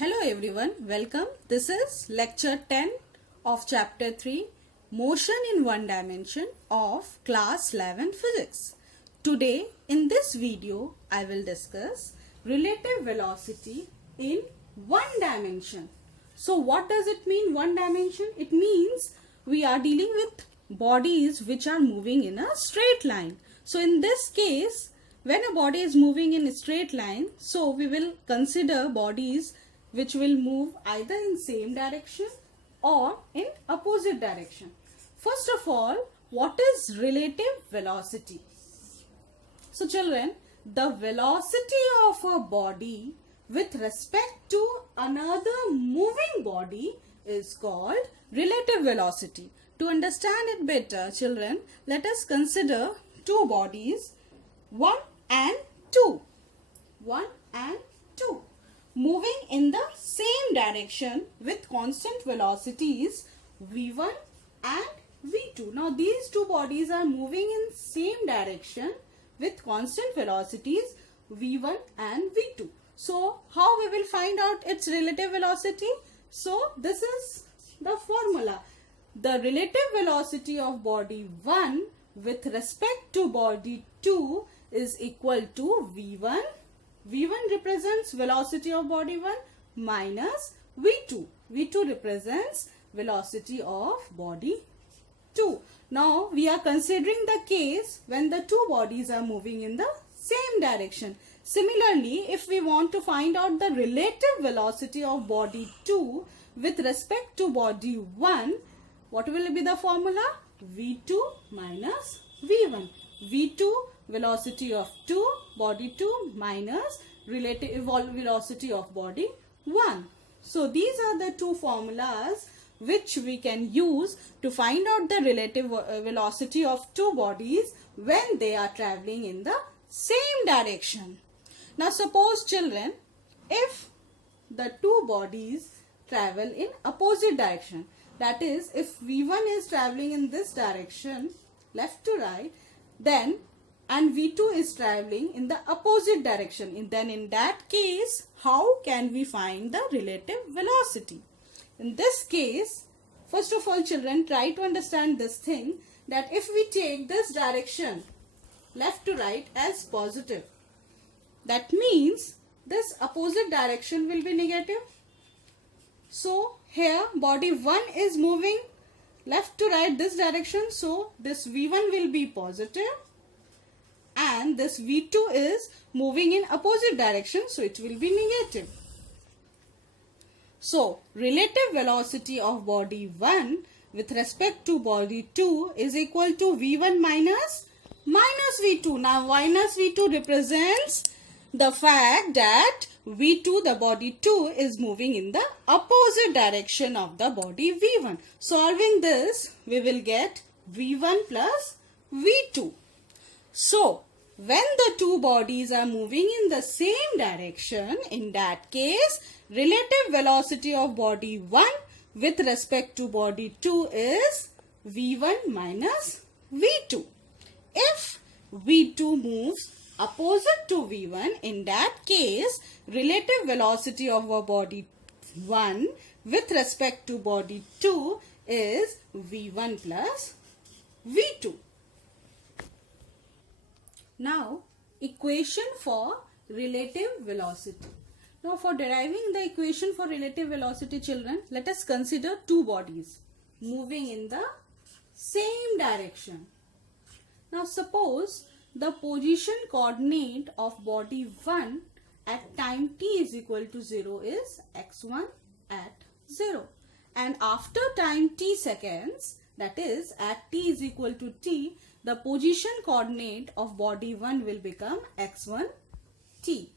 Hello everyone, welcome. This is lecture 10 of chapter 3, Motion in One Dimension of class 11 Physics. Today in this video, I will discuss relative velocity in one dimension. So what does it mean, one dimension? It means we are dealing with bodies which are moving in a straight line. So in this case, when a body is moving in a straight line, so we will consider bodies which will move either in same direction or in opposite direction. First of all, what is relative velocity? So children, the velocity of a body with respect to another moving body is called relative velocity. To understand it better, children, let us consider two bodies, 1 and 2. 1 and 2. Moving in the same direction with constant velocities v1 and v2. Now these two bodies are moving in same direction with constant velocities v1 and v2. So how we will find out its relative velocity? So this is the formula. The relative velocity of body 1 with respect to body 2 is equal to v1. v1 represents velocity of body 1 minus v2. v2 represents velocity of body 2. Now we are considering the case when the two bodies are moving in the same direction. Similarly, if we want to find out the relative velocity of body 2 with respect to body 1, what will be the formula? v2 minus v1. v2 velocity of 2, body 2 minus relative velocity of body 1. So these are the two formulas which we can use to find out the relative velocity of two bodies when they are traveling in the same direction. Now suppose children, if the two bodies travel in opposite direction, that is if v1 is traveling in this direction, left to right, then and v2 is traveling in the opposite direction, then in that case, how can we find the relative velocity? In this case, first of all children, try to understand this thing, that if we take this direction left to right as positive, that means this opposite direction will be negative. So here body 1 is moving left to right this direction, so this v1 will be positive and this v2 is moving in opposite direction, so it will be negative. So relative velocity of body 1 with respect to body 2 is equal to v1 minus v2. Now minus v2 represents the fact that v2, the body 2, is moving in the opposite direction of the body v1. Solving this, we will get v1 plus v2. So when the two bodies are moving in the same direction, in that case, relative velocity of body 1 with respect to body 2 is v1 minus v2. If v2 moves opposite to v1, in that case, relative velocity of a body 1 with respect to body 2 is v1 plus v2. Now, equation for relative velocity. Now, for deriving the equation for relative velocity, children, let us consider two bodies moving in the same direction. Now, suppose the position coordinate of body 1 at time t is equal to 0 is x1 at 0. And after time t seconds, that is at t is equal to t, the position coordinate of body 1 will become x1 t.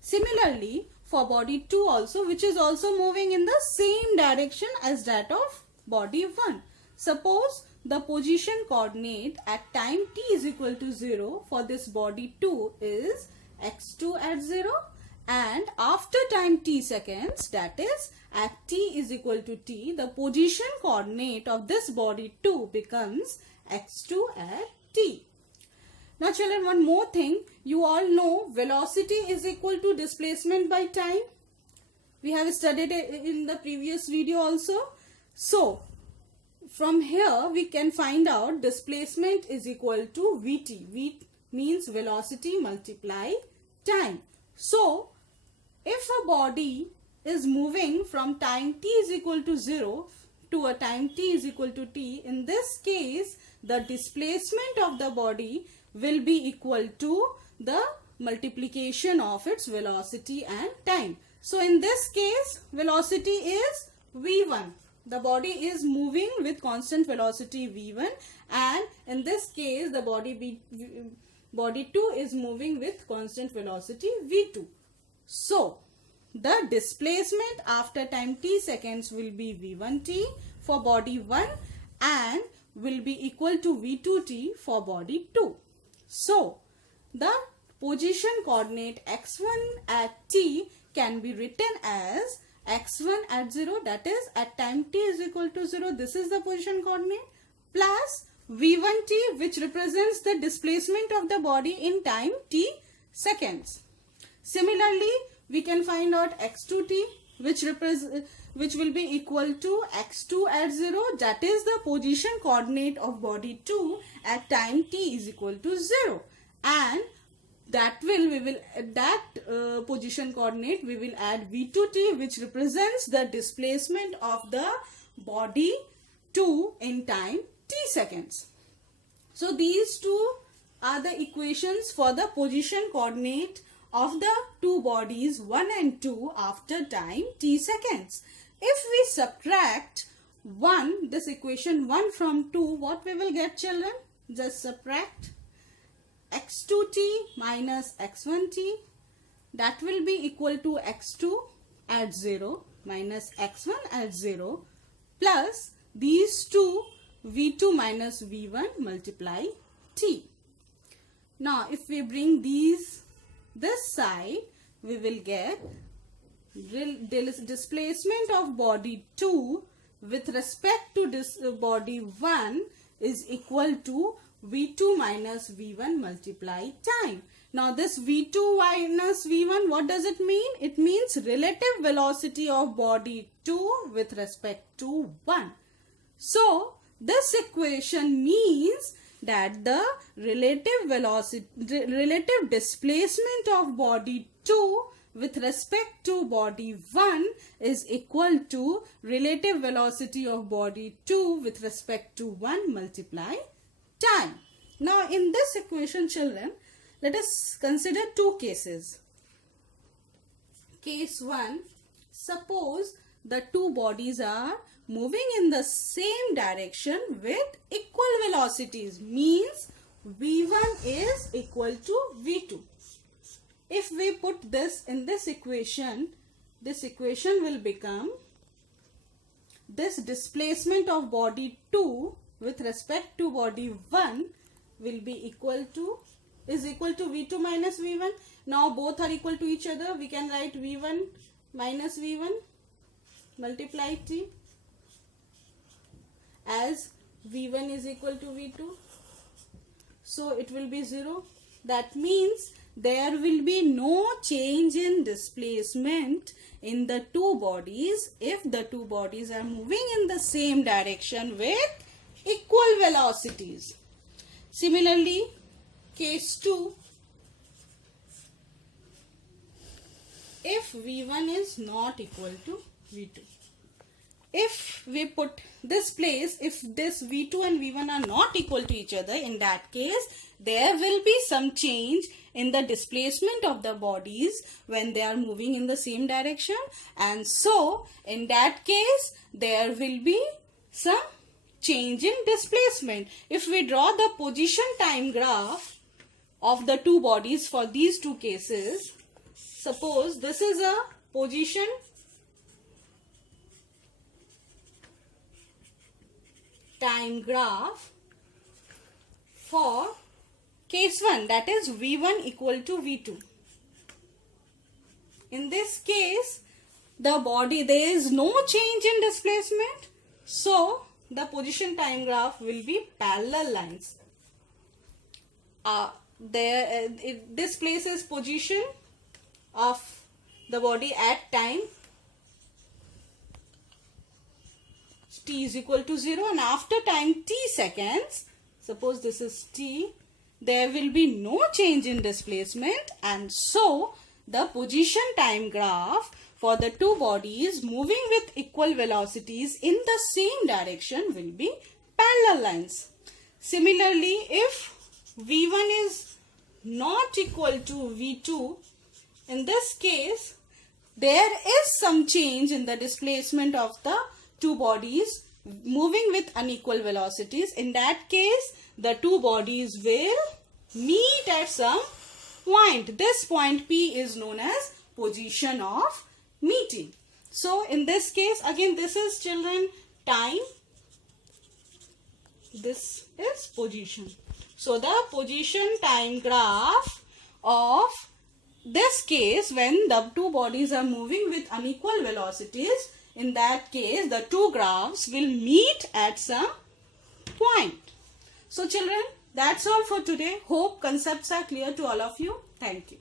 Similarly, for body 2 also, which is also moving in the same direction as that of body 1. Suppose the position coordinate at time t is equal to 0 for this body 2 is x2 at 0, and after time t seconds, that is at t is equal to t, the position coordinate of this body 2 becomes x2 at t. Now children, one more thing, you all know velocity is equal to displacement by time. We have studied it in the previous video also. So from here we can find out displacement is equal to Vt. V means velocity multiply time. So if a body is moving from time t is equal to 0 to a time t is equal to t, in this case the displacement of the body will be equal to the multiplication of its velocity and time. So in this case velocity is v1. The body is moving with constant velocity v1, and in this case the body 2 is moving with constant velocity v2. So the displacement after time t seconds will be v1t for body 1 and will be equal to v2t for body 2. So the position coordinate x1 at t can be written as x1 at 0, that is at time t is equal to 0, this is the position coordinate, plus v1t which represents the displacement of the body in time t seconds. Similarly, we can find out x2t which will be equal to x2 at 0, that is the position coordinate of body 2 at time t is equal to 0, and that position coordinate we will add v2t which represents the displacement of the body 2 in time t seconds. So these two are the equations for the position coordinate of the two bodies 1 and 2 after time t seconds. If we subtract 1, this equation 1 from 2, what we will get, children? Just subtract x2t minus x1t, that will be equal to x2 at 0 minus x1 at 0 plus these two v2 minus v1 multiply t. Now if we bring this side, we will get displacement of body 2 with respect to this body 1 is equal to v2 minus v1 multiply time. Now this v2 minus v1, what does it mean? It means relative velocity of body 2 with respect to 1. So this equation means that the relative displacement of body 2 with respect to body 1 is equal to relative velocity of body 2 with respect to 1 multiply time. Now in this equation, children, let us consider two cases. Case 1, suppose the two bodies are moving in the same direction with equal velocities, means v1 is equal to v2. If we put this in this equation will become this displacement of body 2 with respect to body 1 will be equal to v2 minus v1. Now both are equal to each other. We can write v1 minus v1 multiply t as v1 is equal to v2. So it will be 0. That means there will be no change in displacement in the two bodies if the two bodies are moving in the same direction with equal velocities. Similarly, case 2, if v1 is not equal to v2. If we put this place, if this v2 and v1 are not equal to each other, in that case there will be some change in the displacement of the bodies when they are moving in the same direction, and so in that case there will be some change in displacement. If we draw the position time graph of the two bodies for these two cases, suppose this is a position time graph for case 1, that is v1 equal to v2. In this case, the body, there is no change in displacement, so the position time graph will be parallel lines. This places position of the body at time t is equal to 0, and after time t seconds, suppose this is t, there will be no change in displacement, and so the position time graph for the two bodies moving with equal velocities in the same direction will be parallel lines. Similarly, if v1 is not equal to v2, in this case there is some change in the displacement of the two bodies moving with unequal velocities. In that case, the two bodies will meet at some point. This point P is known as position of meeting. So in this case, again, this is, children, time, this is position. So the position time graph of this case, when the two bodies are moving with unequal velocities, in that case the two graphs will meet at some point. So children, that's all for today. Hope concepts are clear to all of you. Thank you.